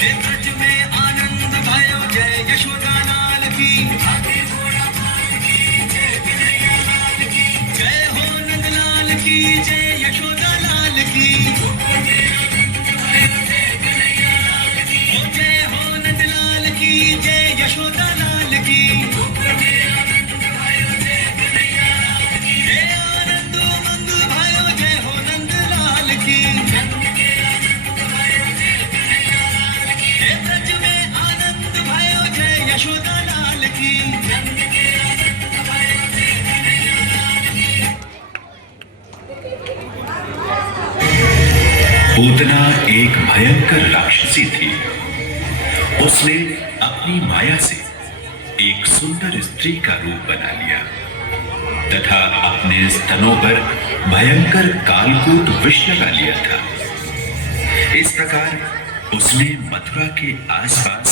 हे ब्रज में आनंद भयो जय यशोदा लाल की, जय हो नंद लाल की, जय यशोदा लाल की, जय हो नंद लाल की, जय यशोदा लाल की, हे आनंद मंद भयो जय हो नंद लाल की, हे ब्रज में आनंद भयो जय यशोदा लाल की। पूतना एक भयंकर राक्षसी थी। उसने अपनी माया से एक सुंदर स्त्री का रूप बना लिया तथा अपने स्तनों पर भयंकर कालकूट विष लगा लिया था। इस प्रकार उसने मथुरा के आसपास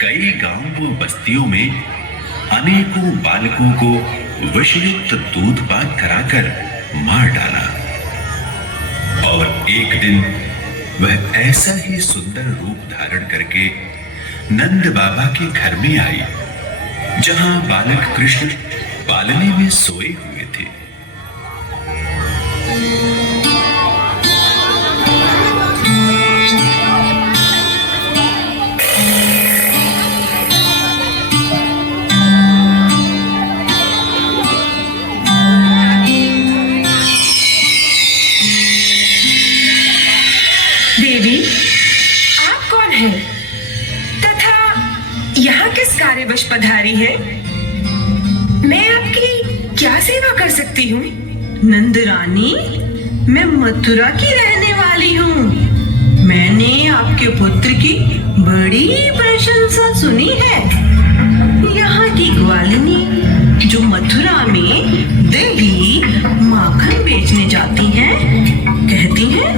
कई गांवों व बस्तियों में अनेकों बालकों को विषयुक्त दूध पान कराकर मार डाला। और एक दिन वह ऐसा ही सुंदर रूप धारण करके नंद बाबा के घर में आई, जहां बालक कृष्ण पालने में सोए हुए थे। देवी, आप कौन हैं? तथा यहाँ किस कार्यवश पधारी है? मैं आपकी क्या सेवा कर सकती हूँ? नंद रानी, मैं मथुरा की रहने वाली हूँ। मैंने आपके पुत्र की बड़ी प्रशंसा सुनी है। यहाँ की ग्वालिनी जो मथुरा में देवी माखन बेचने जाती हैं, कहती हैं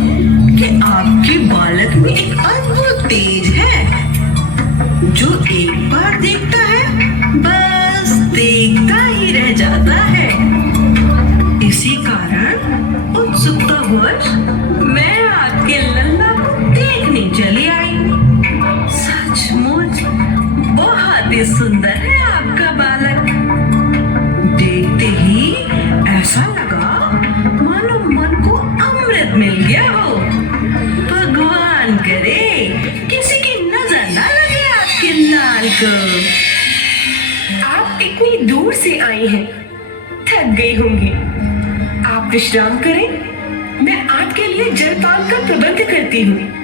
कि आपके बालक में एक अद्भुत तेज है, जो एक बार देखता है बस देखता ही रह जाता है। इसी कारण उत्सुकतावश मैं आपके लल्ला को देखने चली आई। सचमुच बहुत ही सुंदर है आपका बालक। देखते ही ऐसा लगा मानो मन को अमृत मिल गया हो। भगवान करे किसी की नजर ना लगे आपके लाल को। आप इतनी दूर से आई हैं, थक गई होंगी। आप विश्राम करें, मैं आपके लिए जलपान का प्रबंध करती हूँ।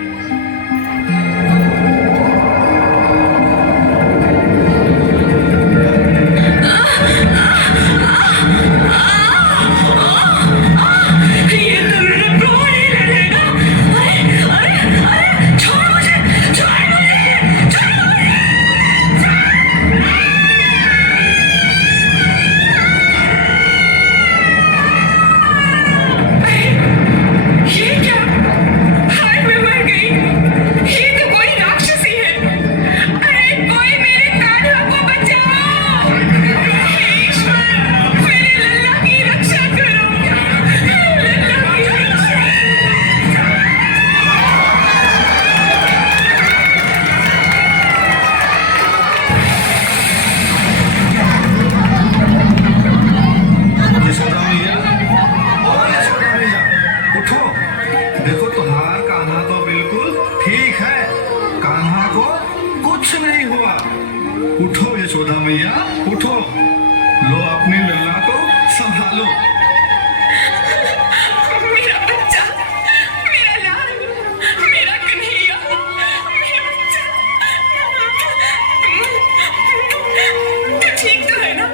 उठो यशोदा मैया, उठो, लो अपने लल्ला को संभालो। मेरा बच्चा, मेरा लाल, मेरा कन्हैया, मेरा बच्चा। तू ठीक तो है ना?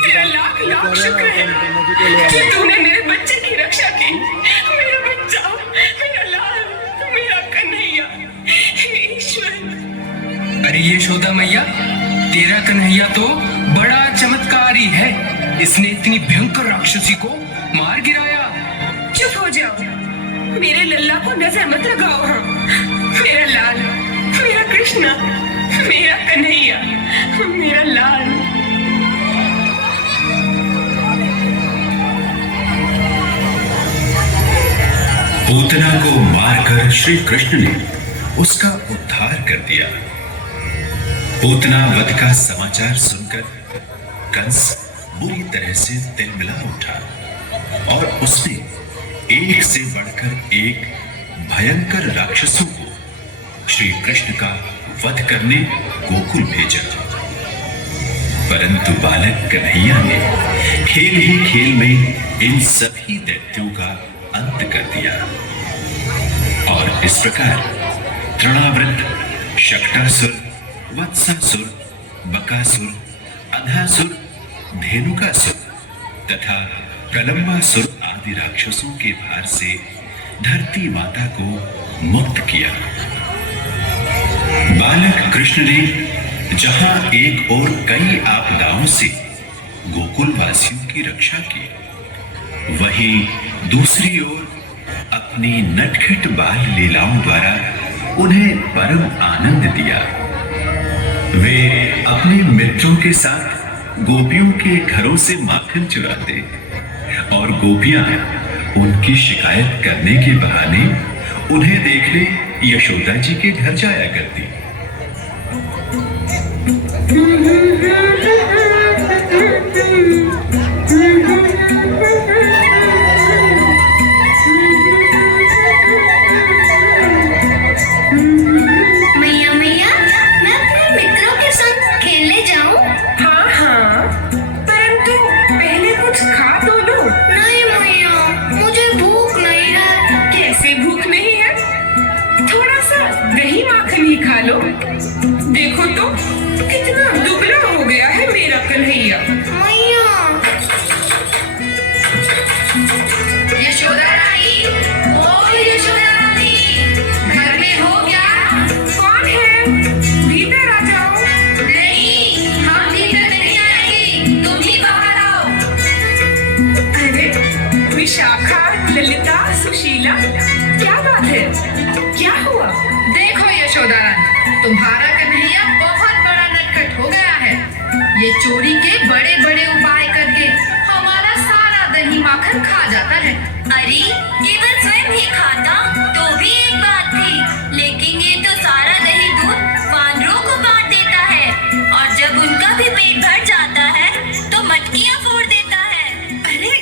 तेरा लाख लाख शुक्र है कि तूने मेरे बच्चे की रक्षा की। मेरा बच्चा, मेरा लाल, मेरा कन्हैया, ईश्वर। अरे यशोदा मैया, तेरा कन्हैया तो बड़ा चमत्कारी है। इसने इतनी भयंकर राक्षसी को मार गिराया। चुप हो जाओ, मेरे लल्ला को नजर मत लगाओ। हाँ, मेरा लाल, मेरा कृष्णा, मेरा कन्हैया, मेरा लाल। पूतना को मारकर श्री कृष्ण ने उसका उद्धार कर दिया। पूतना वध का समाचार सुनकर कंस बुरी तरह से तिलमिला उठा और उसने एक से बढ़कर एक भयंकर राक्षसों को श्री कृष्ण का वध करने गोकुल भेजा। परंतु बालक कन्हैया ने खेल ही खेल में इन सभी दैत्यों का अंत कर दिया और इस प्रकार तृणावृत, शक्टासुर, वत्सासुर, बकासुर, अधासुर, धेनुकासुर तथा प्रलंबासुर आदि राक्षसों के भार से धरती माता को मुक्त किया। बालक कृष्ण ने जहां एक और कई आपदाओं से गोकुल वासियों की रक्षा की, वहीं दूसरी ओर अपनी नटखट बाल लीलाओं द्वारा उन्हें परम आनंद दिया। वे अपने मित्रों के साथ गोपियों के घरों से माखन चुराते और गोपियां उनकी शिकायत करने के बहाने उन्हें देखने यशोदा जी के घर जाया करती। मैया मैया, मैं अपने मित्रों के संग खेलने जाऊं? हाँ हाँ, परंतु पहले कुछ खा तो लो। नहीं मैया, मुझे भूख नहीं है। कैसे भूख नहीं है? थोड़ा सा दही माखन ही खा लो। देखो तो कितना दुबला हो गया है मेरा कन्हैया। मैया, यशोदा रानी, ओ यशोदा रानी, घर में हो क्या? कौन है? भीतर आ जाओ। नहीं, हम भीतर नहीं आएंगे, तुम ही बाहर आओ। अरे विशाखा, ललिता, सुशीला, क्या बात है? क्या हुआ? देखो यशोदा रानी, तुम्हारा कन्हैया बहुत बड़ा नटखट हो गया है। ये चोरी के बड़े बड़े उपाय करके हमारा सारा दही माखन खा जाता है। अरे केवल स्वयं ही खाता तो भी एक बात थी, लेकिन ये तो सारा दही दूध वानरों को बांट देता है और जब उनका भी पेट भर जाता है तो मटकियां फोड़ देता है। अरे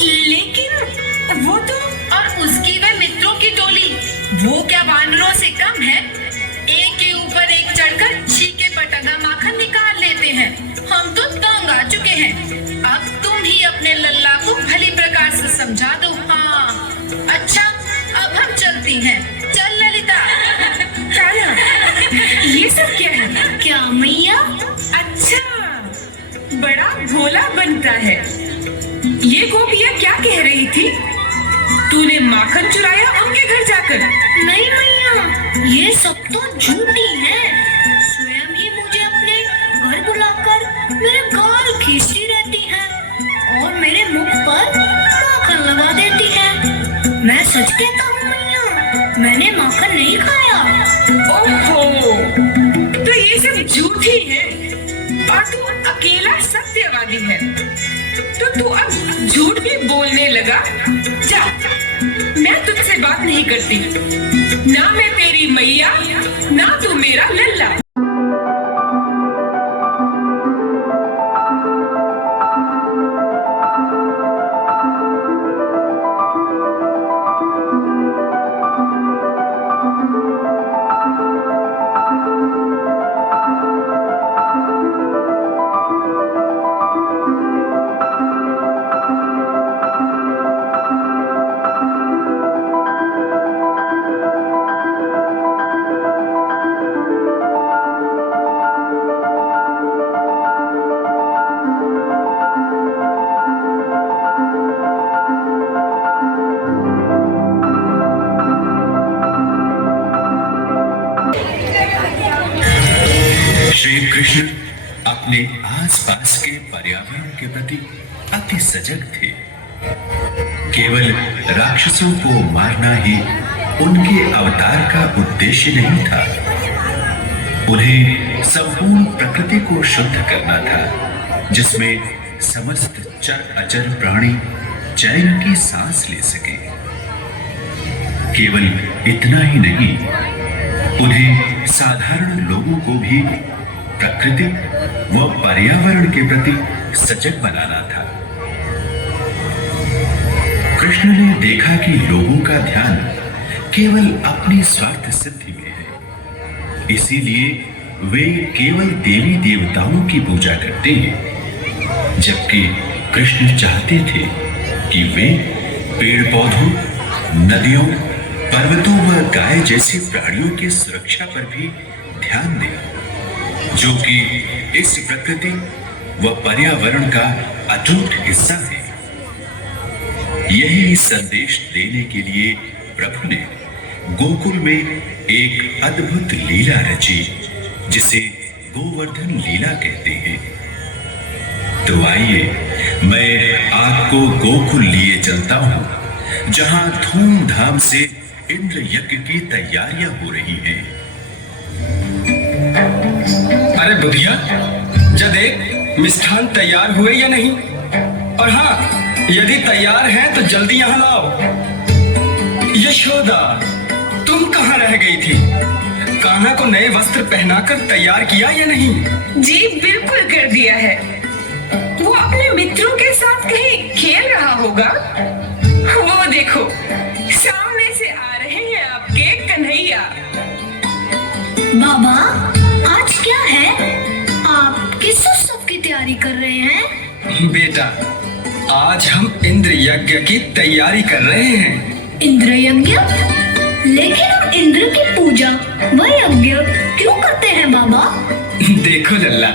लेकिन वो तो और उसकी वे मित्रों की टोली, वो क्या वानरों से कम है? एक के ऊपर एक चढ़कर छीके पटंगा माखन निकाल लेते हैं। हम तो तंग आ चुके हैं। अब तुम ही अपने लल्ला को भली प्रकार से समझा दो। हाँ, अच्छा, अब हम चलती हैं। चल ललिता। कान्हा, ये सब क्या है? क्या मैया? अच्छा, बड़ा भोला बनता है। ये गोपियाँ क्या कह रही थी? तूने माखन चुराया उनके घर जाकर? नहीं मैया, ये सब तो झूठी है। स्वयं ही मुझे अपने घर बुलाकर मेरे गाल खींचती रहती है और मेरे मुख पर माखन लगा देती है। मैं सच कहता हूँ मैया, मैंने माखन नहीं खाया। ओहो, तो ये सब झूठी है और तू अकेला सत्यवादी है। तो तू अब झूठ भी बोलने लगा? जा, मैं तुझसे बात नहीं करती। ना मैं तेरी मैया, ना तू मेरा लल्ला। श्री कृष्ण अपने आसपास के पर्यावरण के प्रति अति सजग थे। केवल राक्षसों को मारना ही उनके अवतार का उद्देश्य नहीं था, उन्हें संपूर्ण प्रकृति को शुद्ध करना था, जिसमें समस्त चर अचर प्राणी चैन की सांस ले सके। केवल इतना ही नहीं, उन्हें साधारण लोगों को भी प्रकृति व पर्यावरण के प्रति सजग बनाना था। कृष्ण ने देखा कि लोगों का ध्यान केवल अपनी स्वार्थ सिद्धि में है, इसीलिए वे केवल देवी देवताओं की पूजा करते हैं, जबकि कृष्ण चाहते थे कि वे पेड़ पौधों, नदियों, पर्वतों व गाय जैसे प्राणियों की सुरक्षा पर भी ध्यान दें, जो कि इस प्रकृति व पर्यावरण का अटूट हिस्सा है। यही संदेश देने के लिए प्रभु ने गोकुल में एक अद्भुत लीला रची, जिसे गोवर्धन लीला कहते हैं। तो आइए मैं आपको गोकुल लिए चलता हूं, जहां धूमधाम से इंद्र यज्ञ की तैयारियां हो रही हैं। अरे बुधिया, जा देख मिष्ठान तैयार हुए या नहीं, और हाँ, यदि तैयार हैं तो जल्दी यहाँ लाओ। यशोदा, तुम कहाँ रह गई थी? कान्हा को नए वस्त्र पहनाकर तैयार किया या नहीं? जी बिल्कुल कर दिया है। वो अपने मित्रों के साथ कहीं खेल रहा होगा। वो देखो, सामने से आ रहे हैं आपके कन्हैया। बाबा, आज क्या है? आप किस उत्सव की तैयारी कर रहे हैं? बेटा, आज हम इंद्र यज्ञ की तैयारी कर रहे हैं। इंद्र यज्ञ? लेकिन हम इंद्र की पूजा व यज्ञ क्यों करते हैं बाबा? देखो लल्ला,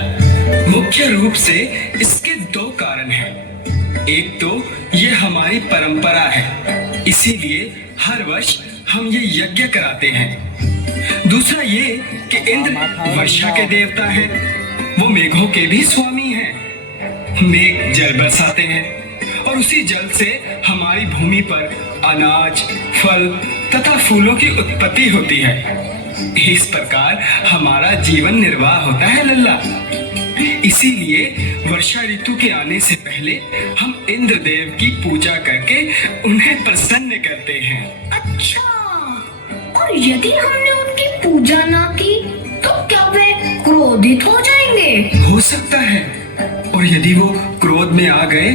मुख्य रूप से इसके दो कारण हैं। एक तो ये हमारी परंपरा है, इसीलिए हर वर्ष हम ये यज्ञ कराते हैं। दूसरा ये कि इंद्र वर्षा के देवता हैं, वो मेघों के भी स्वामी हैं। मेघ जल बरसाते हैं और उसी जल से हमारी भूमि पर अनाज, फल तथा फूलों की उत्पत्ति होती है। इस प्रकार हमारा जीवन निर्वाह होता है लल्ला। इसीलिए वर्षा ऋतु के आने से पहले हम इंद्र देव की पूजा करके उन्हें प्रसन्न करते हैं। अच्छा, और यदि हमने उनकी पूजा ना की तो क्या वे क्रोधित हो जाएंगे? हो सकता है, और यदि वो क्रोध में आ गए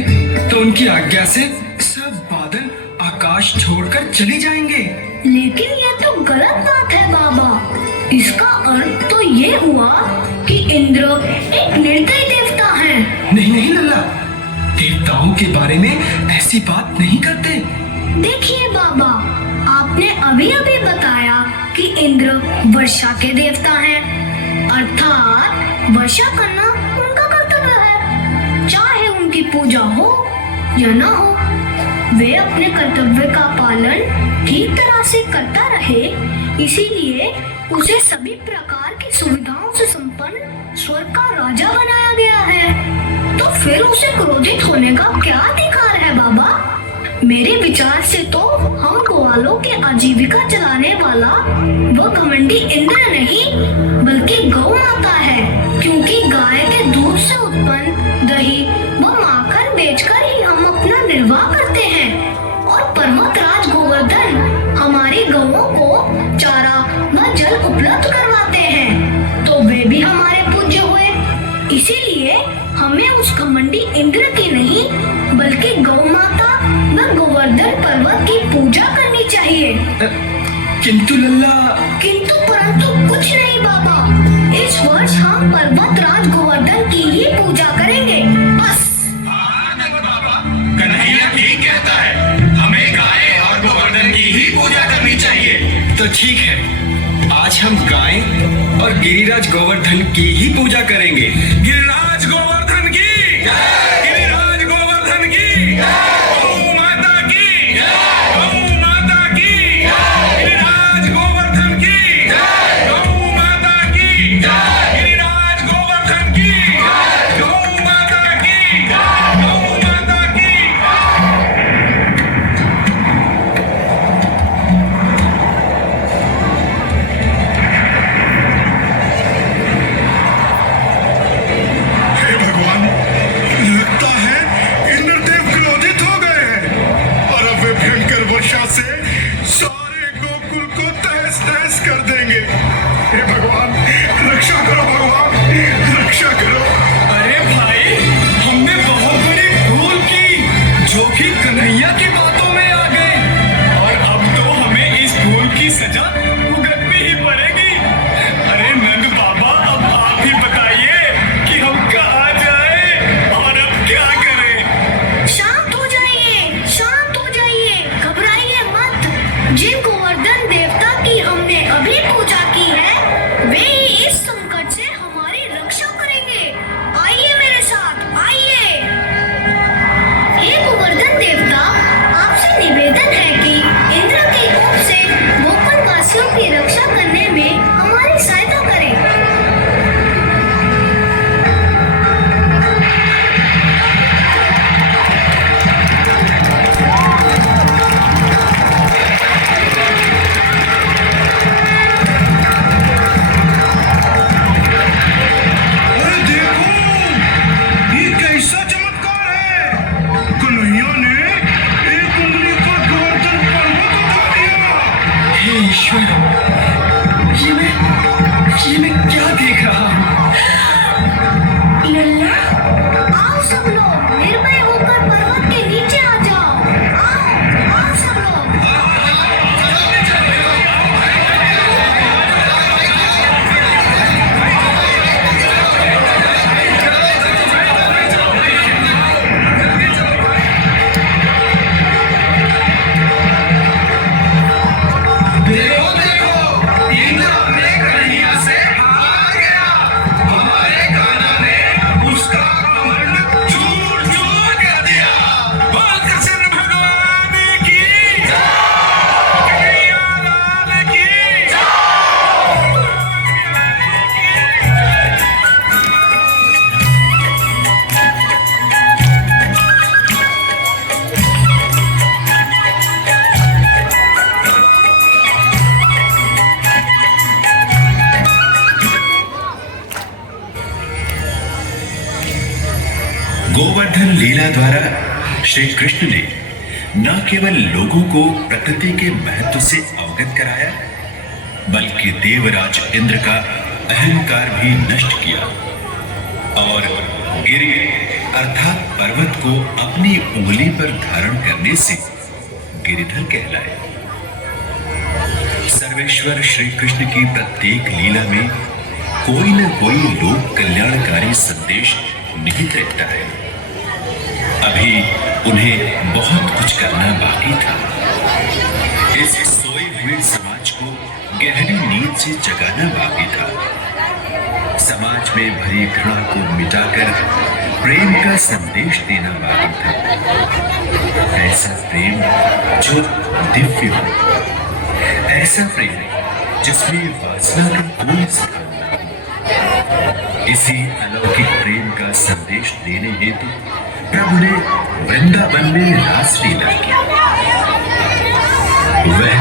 तो उनकी आज्ञा से सब बादल आकाश छोड़कर चले जाएंगे। लेकिन ये तो गलत बात है बाबा। इसका अर्थ तो ये हुआ कि इंद्र एक निर्दयी देवता है। नहीं नहीं लल्ला, देवताओं के बारे में ऐसी बात नहीं करते। देखिए बाबा, आपने अभी अभी बताया कि इंद्र वर्षा के देवता हैं, अर्थात वर्षा करना उनका कर्तव्य है। चाहे उनकी पूजा हो या ना हो, वे अपने कर्तव्य का पालन ठीक तरह से करता रहे, इसीलिए उसे सभी प्रकार की सुविधाओं से संपन्न स्वर्ग का राजा बनाया गया है। तो फिर उसे क्रोधित होने का क्या अधिकार है बाबा? मेरे विचार से तो हम ग्वालों के आजीविका चलाने वाला वो घमंडी इंद्र नहीं बल्कि गौ माता है, क्योंकि गाय के दूध से उत्पन्न दही व माखन बेचकर ही हम अपना निर्वाह करते हैं, और पर्वतराज गोवर्धन हमारी गौओं को चारा व जल उपलब्ध करवाते हैं, तो वे भी हमारे पूज्य हुए। इसीलिए हमें उस घमंडी इंद्र की नहीं बल्कि गौ माता व गोवर्धन पर्वत की पूजा करनी चाहिए। किंतु लल्ला, किंतु परंतु कुछ नहीं बाबा। इस वर्ष हम पर्वतराज गोवर्धन की ही पूजा करेंगे, बस। कन्हैया ठीक कहता है, हमें गाय और गोवर्धन की ही पूजा करनी चाहिए। तो ठीक है, आज हम गाय और गिरिराज गोवर्धन की ही पूजा करेंगे। गिरिराज गोवर्धन की जय, गिरिराज गोवर्धन की जय, गौ माता की जय, गौ माता की जय, गिरिराज गोवर्धन की जय, गौ माता की जय, गिरिराज गोवर्धन की जय, गौ माता की जय, गौ माता की ईश्वर, ये मैं क्या देख रहा हूँ? लल्ला, आओ सब लोग निर्भय होकर पर्वत के नीचे आ जाओ। आओ सब लोग। देखो देखो, इंद्र अपने कन्हैया से हार गया। हमारे कान्हा ने उसका कमंड चूर चूर कर दिया। बोल कृष्ण भगवान की जय, कन्हैया लाल की जय। गोवर्धन लीला द्वारा श्री कृष्ण ने न केवल लोगों को प्रकृति के महत्व से अवगत कराया, बल्कि देवराज इंद्र का अहंकार भी नष्ट किया और गिरि अर्थात पर्वत को अपनी उंगली पर धारण करने से गिरिधर कहलाए। सर्वेश्वर श्री कृष्ण की प्रत्येक लीला में कोई न कोई लोक कल्याणकारी संदेश निहित रहता है। अभी उन्हें बहुत कुछ करना बाकी था। इस सोए हुए समाज को गहरी नींद से जगाना बाकी था। समाज में भरी घृणा को मिटाकर प्रेम का संदेश देना बाकी था। ऐसा प्रेम जो दिव्य हो, ऐसा प्रेम जिसमें वासना का कोई स्थान न हो। इसी अलौकिक प्रेम का संदेश देने हेतु प्रभु ने वृंदावन में रासलीला की। वह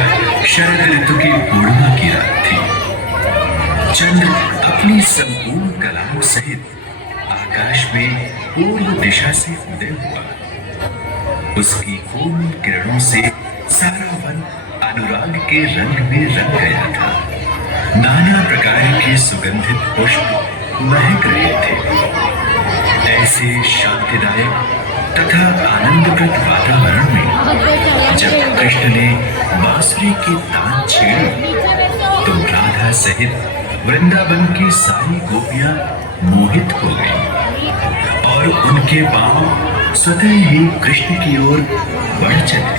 शरद ऋतु की पूर्णिमा की रात थी। चंद्र अपनी संपूर्ण कलाओं सहित आकाश में पूर्व दिशा से उदय हुआ। उसकी कोमल किरणों से सारा वन अनुराग के रंग में रंग गया था। नाना प्रकार के सुगंधित पुष्प महक रहे थे। ऐसे शांतिदायक तथा आनंदप्रद वातावरण में जब कृष्ण ने बांसुरी की तान छेड़ी तो राधा सहित वृंदावन की सारी गोपियां मोहित हो गईं और उनके पांव स्वतः ही कृष्ण की ओर बढ़ चले।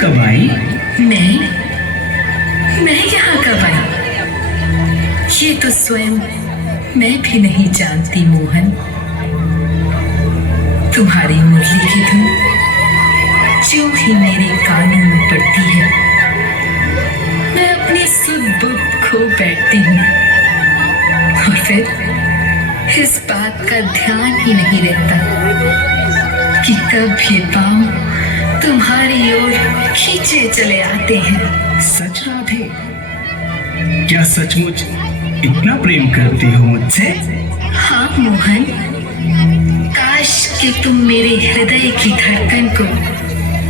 कब आई? मैं यहाँ कब आई? ये तो स्वयं मैं भी नहीं जानती मोहन। तुम्हारी मुरली की धुन जो ही मेरे कानों में पड़ती है मैं अपनी सुध बुध खो बैठती हूँ। का ध्यान ही नहीं रहता कि कब ये पाँव तुम्हारी ओर खींचे चले आते हैं। सच राधे, क्या सचमुच इतना प्रेम करती हो मुझसे? हाँ मोहन, काश कि तुम मेरे हृदय की धड़कन को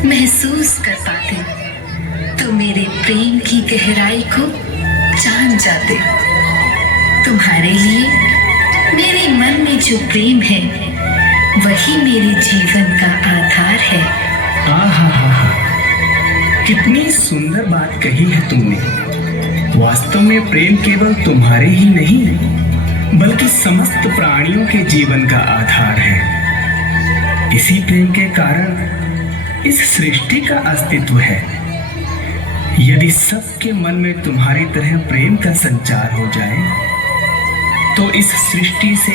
महसूस कर पाते तो मेरे प्रेम की गहराई को जान जाते। तुम्हारे लिए मेरे मन में जो प्रेम है वही मेरे जीवन का आधार है। आहा, कितनी सुंदर बात कही है तुमने। वास्तव में प्रेम केवल तुम्हारे ही नहीं बल्कि समस्त प्राणियों के जीवन का आधार है। इसी प्रेम के कारण इस सृष्टि का अस्तित्व है। यदि सबके मन में तुम्हारी तरह प्रेम का संचार हो जाए तो इस सृष्टि से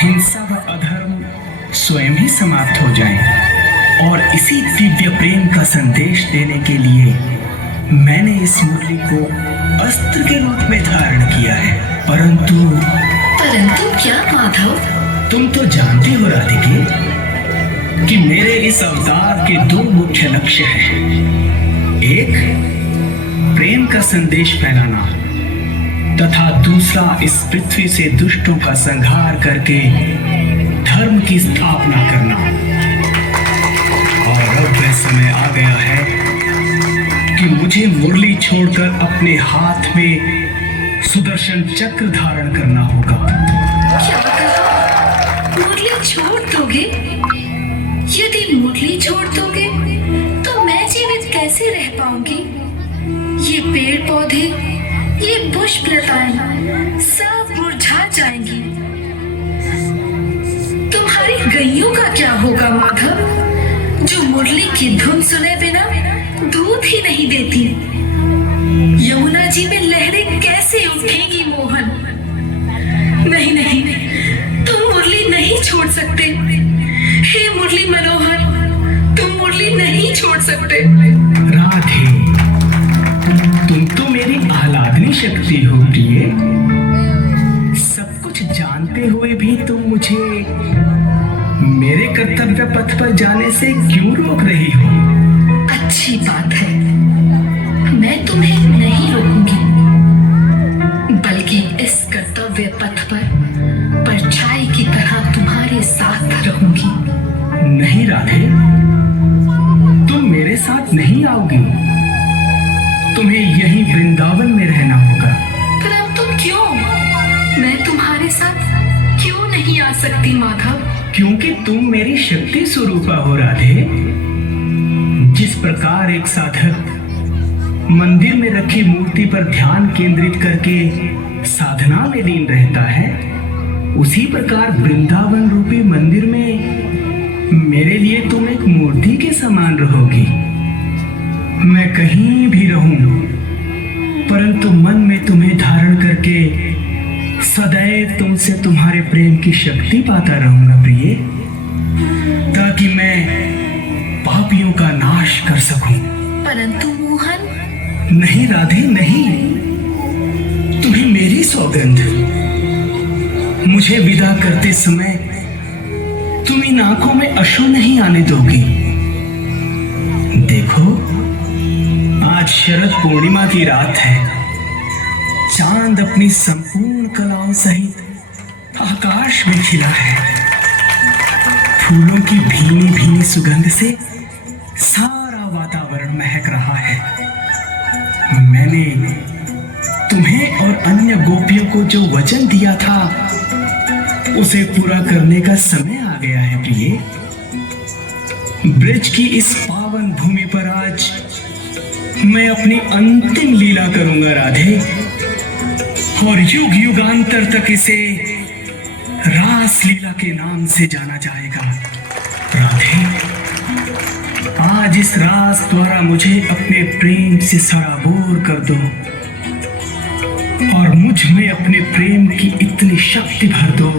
हिंसा व अधर्म स्वयं ही समाप्त हो जाए। और इसी दिव्य प्रेम का संदेश देने के लिए मैंने इस मुरली को अस्त्र के रूप में धारण किया है। परंतु क्या माधव? तुम तो जानती हो राधिके कि मेरे इस अवतार के दो मुख्य लक्ष्य हैं। एक प्रेम का संदेश फैलाना तथा दूसरा इस पृथ्वी से दुष्टों का संहार करके धर्म की स्थापना करना। और अब वह समय आ गया है कि मुझे मुरली छोड़कर अपने हाथ में सुदर्शन चक्र धारण करना होगा। क्या कहा? मुरली छोड़ दोगे? यदि मुरली छोड़ दोगे तो मैं जीवित कैसे रह पाऊंगी? ये पेड़ पौधे, ये पुष्प लताएं सब मुरझा जाएंगी। तुम्हारी गैयों का क्या होगा माधव, जो मुरली की धुन सुने बिना दूध ही नहीं देती? यमुना जी में लहरें कैसे उठेंगी मोहन? नहीं नहीं, तुम मुरली नहीं छोड़ सकते। हे मुरली मनोहर, तुम मुरली नहीं छोड़ सकते। राधे, तुम तो मेरी आह्लादनी शक्ति हो प्रिय। सब कुछ जानते हुए भी तुम मुझे मेरे कर्तव्य पथ पर जाने से क्यों रोक रही हो? अच्छी बात है, मैं तुम्हें नहीं रोकूंगी, बल्कि इस कर्तव्य पथ पर परछाई की तरह तुम्हारे साथ रहूंगी। नहीं राधे, तुम मेरे साथ नहीं आओगी। तुम्हें यहीं वृंदावन में रहना होगा। परंतु क्यों? मैं तुम्हारे साथ क्यों नहीं आ सकती माधव? क्योंकि तुम मेरी शक्ति स्वरूपा हो राधे। जिस प्रकार एक साधक मंदिर में रखी मूर्ति पर ध्यान केंद्रित करके साधना में लीन रहता है, उसी प्रकार वृंदावन रूपी मंदिर में मेरे लिए तुम एक मूर्ति के समान रहोगी। मैं कहीं भी रहूं, परंतु मन में तुम्हें धारण करके सदैव तुमसे तुम्हारे प्रेम की शक्ति पाता रहूंगा प्रिय, ताकि मैं पापियों का नाश कर सकूं। परंतु मोहन। नहीं राधे नहीं, तुम्हें मेरी सौगंध। मुझे विदा करते समय तुम इन आंखों में अश्रु नहीं आने दोगी। देखो, आज शरद पूर्णिमा की रात है। चांद अपनी संपूर्ण कलाओं सहित आकाश में खिला है। फूलों की भीनी भीनी सुगंध से सारा वातावरण महक रहा है। मैंने तुम्हें और अन्य गोपियों को जो वचन दिया था उसे पूरा करने का समय आ गया है प्रिय। ब्रज की इस पावन भूमि पर आज मैं अपनी अंतिम लीला करूंगा राधे, और युग युगांतर तक इसे रास लीला के नाम से जाना जाएगा। राधे, आज इस रास द्वारा मुझे अपने प्रेम से सराबोर कर दो और मुझ में अपने प्रेम की इतनी शक्ति भर दो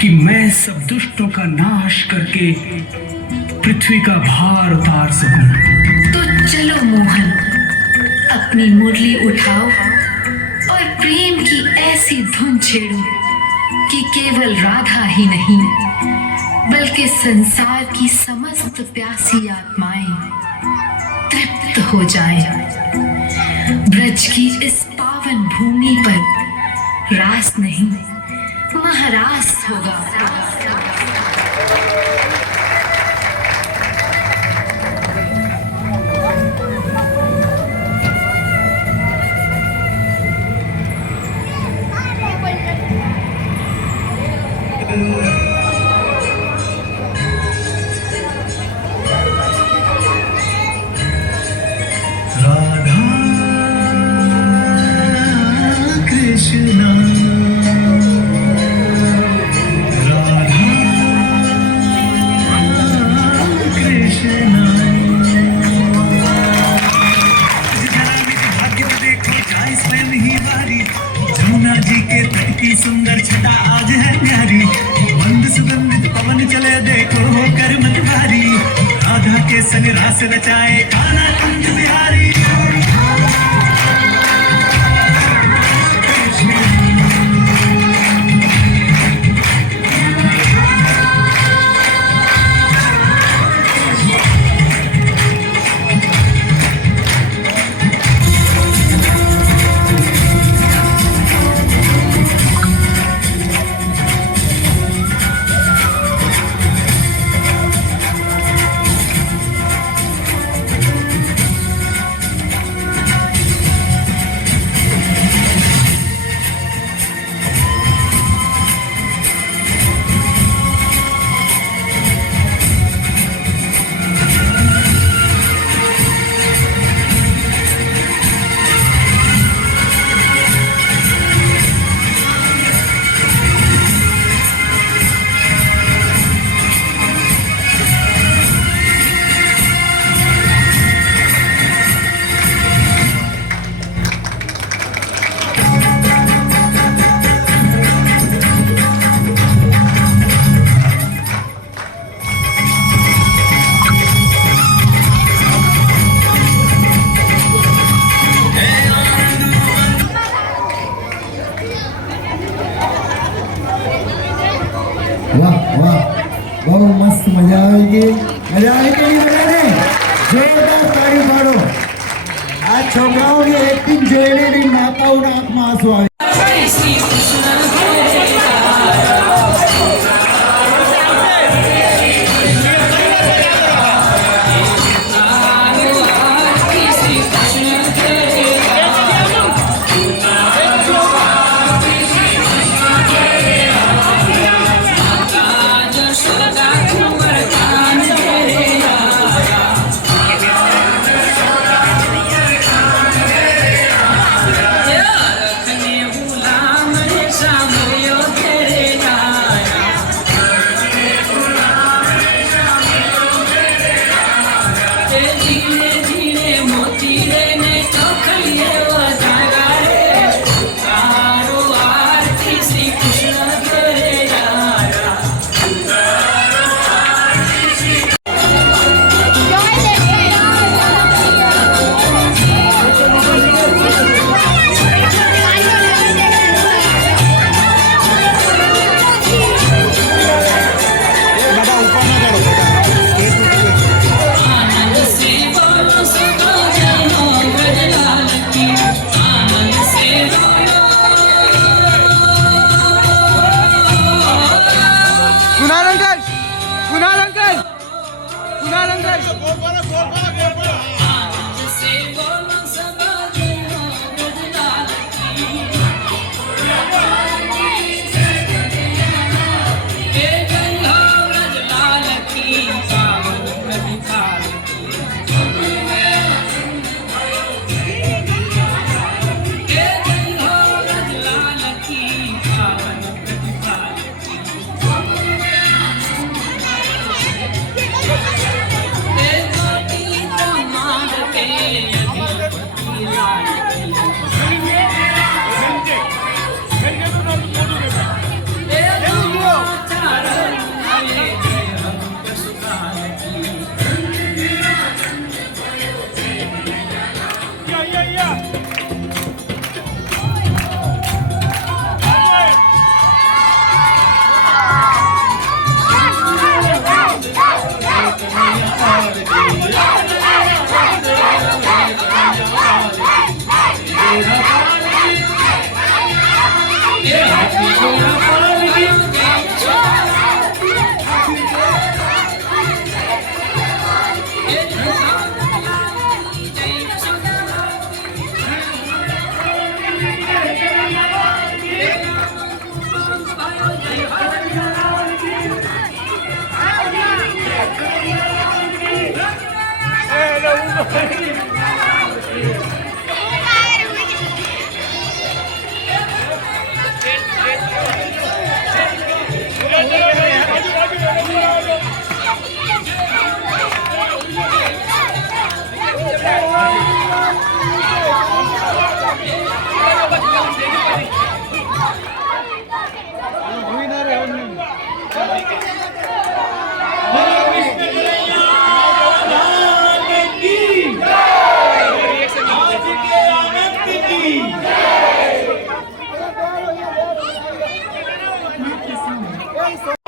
कि मैं सब दुष्टों का नाश करके पृथ्वी का भार उतार सकूं। तो चलो मोहन, अपनी मुरली उठाओ और प्रेम की ऐसी धुन छेड़ो कि केवल राधा ही नहीं बल्कि संसार की समस्त प्यासी आत्माएं तृप्त हो जाएं। ब्रज की इस पावन भूमि पर रास नहीं महारास होगा। राधा कृष्णा राधा कृष्णा। भाग्य देखो जाए स्वयं ही बारी, जमुना जी के तट की सुंदर छटा आज है न्यारी। मंद सुगंधित पवन चले देखो होकर मत भारी, राधा के संग रास रचाए कान्हा कुंज बिहारी। वाह वाह, बहुत मस्त मजा आएगी। मजा आएगी બધાને જોરદાર તાળી પાડો। આ છોકરાઓની એક્ટિંગ જોઈને માતાઓના આંખમાં આંસુ આવે। रखने गुलाम रे सामो Thank you.